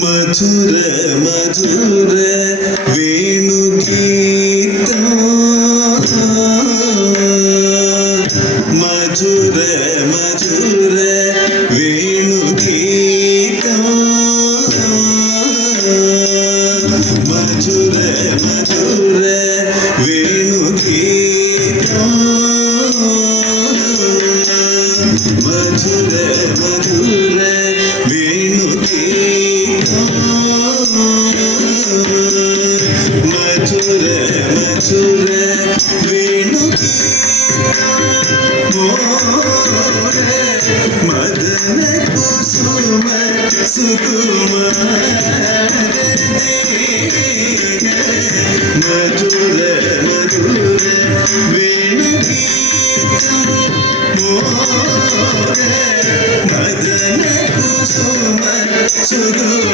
मधुर मधुर वेणुगीत मधुर मधुर वेणुगीत मधुर मधुर वेणुगीत मधुर मधुर वेणुगीत मधुर मधुर वेणुगीत Madan कुसुम सुकुमार मधुर मधुर वेणुगीत Madan कुसुम सुकुमार